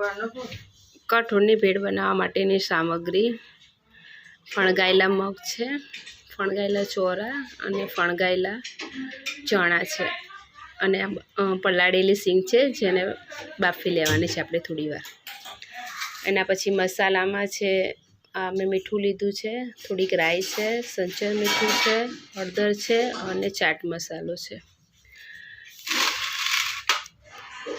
કઠોળની ભેળ બનાવવા માટેની સામગ્રી ફણગાયેલા મગ છે, ફણગાયેલા ચોરા અને ફણગાયેલા ચણા છે અને પલાળેલી સિંગ છે જેને બાફી લેવાની છે આપણે થોડી વાર. એના પછી મસાલામાં છે મેં મીઠું લીધું છે, થોડીક રાઈ છે, સંચર મીઠું છે, હળદર છે અને ચાટ મસાલો છે.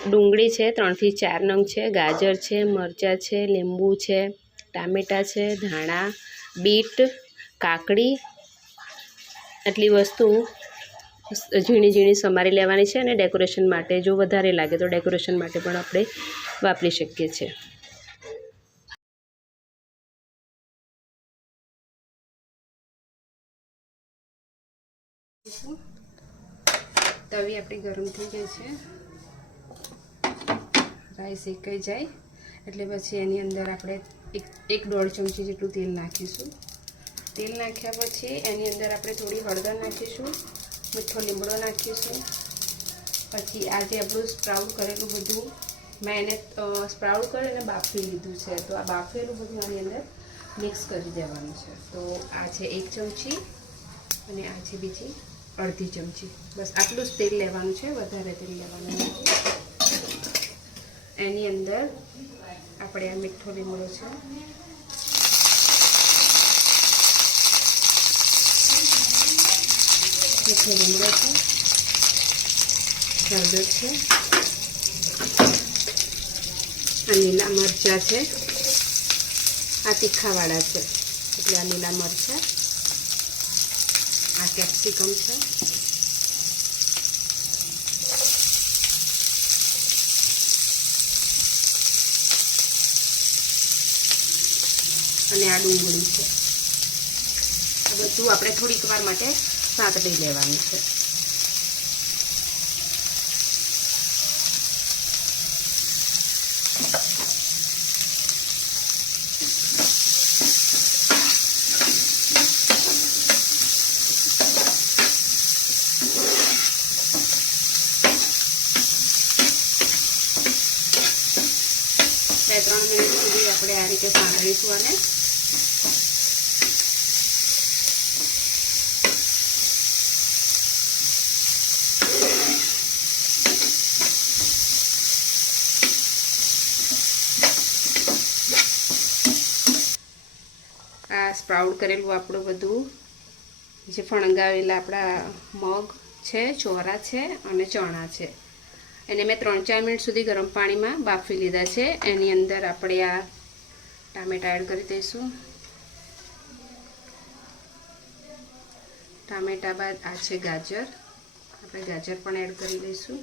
ડુંગળી છે 3 થી 4 નંગ છે, ગાજર છે, મરચાં છે, લીંબુ છે, ટામેટાં છે, ધાણા, બીટ, કાકડી, આટલી વસ્તુ ઝીણી ઝીણી સમારી લેવાની છે અને ડેકોરેશન માટે જો વધારે લાગે તો ડેકોરેશન માટે પણ આપણે વાપરી શકીએ છીએ. તવી આપણી ગરમ થઈ ગઈ છે, રાઈ શેકાઈ જાય એટલે પછી એની અંદર આપણે 1-1.5 ચમચી જેટલું તેલ નાખીશું. તેલ નાખ્યા પછી એની અંદર આપણે થોડી હળદર નાખીશું, મીઠો લીમડો નાખીશું. પછી આ જે આપણું સ્પ્રાઉટ કરેલું બધું મેં એને સ્પ્રાઉટ કરીને બાફી લીધું છે, તો આ બાફેલું બધું આની અંદર મિક્સ કરી દેવાનું છે. તો આ છે 1 ચમચી અને આ છે બીજી અડધી ચમચી. બસ આટલું જ તેલ લેવાનું છે, વધારે તેલ લેવાનું નથી. એની અંદર આપણે આ મીઠો લીમડો છે, મીઠો લીમડો છે, હળદર છે, આ લીલા મરચાં છે, આ તીખાવાળા છે એટલે આ લીલા મરચાં, આ કેપ્સિકમ છે, અને આ ડુંગળી છે. આ બધું આપણે થોડીક વાર માટે સાંતળી લેવાનું છે. બે 3 મિનિટ સુધી આપણે આ રીતે સાંતળીશું અને આ સ્પ્રાઉટ કરેલું આપણું બધું જે ફણગાવેલા આપણા મગ છે, ચોરા છે અને ચણા છે એને મેં 3-4 મિનિટ સુધી ગરમ પાણીમાં બાફી લીધા છે. એની અંદર આપણે આ ટામેટાં એડ કરી દઈશું. ટામેટાં બાદ આ છે ગાજર, આપણે ગાજર પણ એડ કરી દઈશું.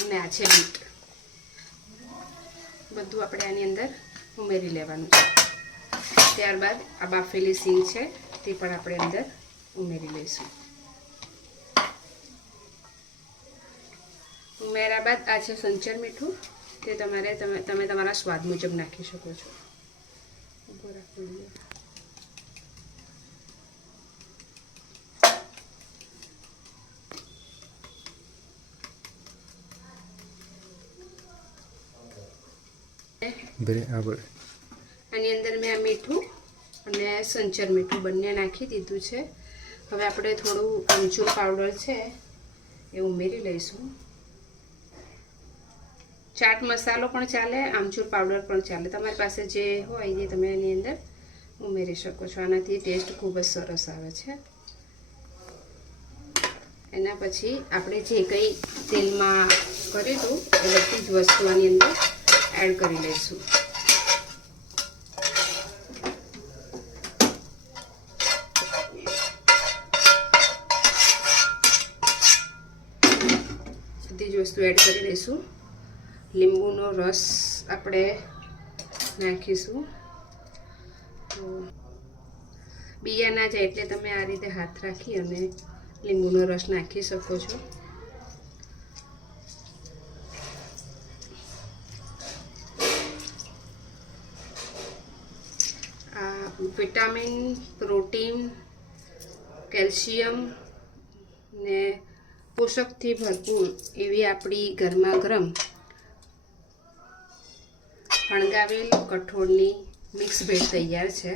અને આ છે બીટ. બધું આપણે આની અંદર ઉમેરી લેવાનું છે. ત્યારબાદ આ બાફેલી સિંગ છે તે પણ આપણે અંદર ઉમેરી લઈશું. ઉમેર્યા બાદ આ છે સંચર મીઠું, તે તમે તમારા સ્વાદ મુજબ નાખી શકો છો. આની અંદર મેં આ મીઠું અને સંચર મીઠું બંને નાખી દીધું છે. હવે આપણે થોડું આમચૂર પાવડર છે એ ઉમેરી લઈશું. ચાટ મસાલો પણ ચાલે, આમચૂર પાવડર પણ ચાલે, તમારી પાસે જે હોય એ તમે એની અંદર ઉમેરી શકો છો. આનાથી ટેસ્ટ ખૂબ જ સરસ આવે છે. એના પછી આપણે જે કંઈ તેલમાં કર્યું હતું એ બધી જ વસ્તુ આની અંદર એડ કરી લઈશું. બધી જ વસ્તુ એડ કરી દઈશું. લીંબુનો રસ આપણે નાખીશું. તો બીયા ના જાય એટલે તમે આ રીતે હાથ રાખી અને લીંબુનો રસ નાખી શકો છો. આ વિટામિન, પ્રોટીન, કેલ્શિયમ ને પોષકથી ભરપૂર એવી આપણી ગરમા ગરમ ફણગાવેલ કઠોળની મિક્સ ભેળ તૈયાર છે.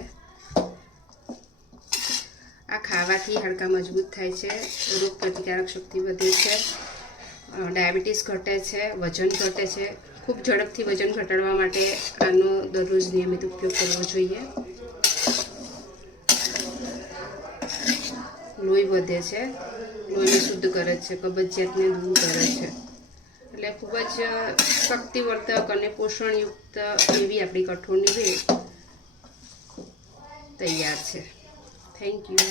આ ખાવાથી હાડકાં મજબૂત થાય છે, રોગ પ્રતિકારક શક્તિ વધે છે, ડાયાબિટીસ ઘટે છે, વજન ઘટે છે. ખૂબ ઝડપથી વજન ઘટાડવા માટે આનો દરરોજ નિયમિત ઉપયોગ કરવો જોઈએ. લોહી વધે છે, લોહીને શુદ્ધ કરે છે, કબજિયાતને દૂર કરે છે. એટલે ખૂબ જ શક્તિવર્ધક અને પોષણયુક્ત એવી આપણી કઠોળની ભેળ તૈયાર છે. Thank you.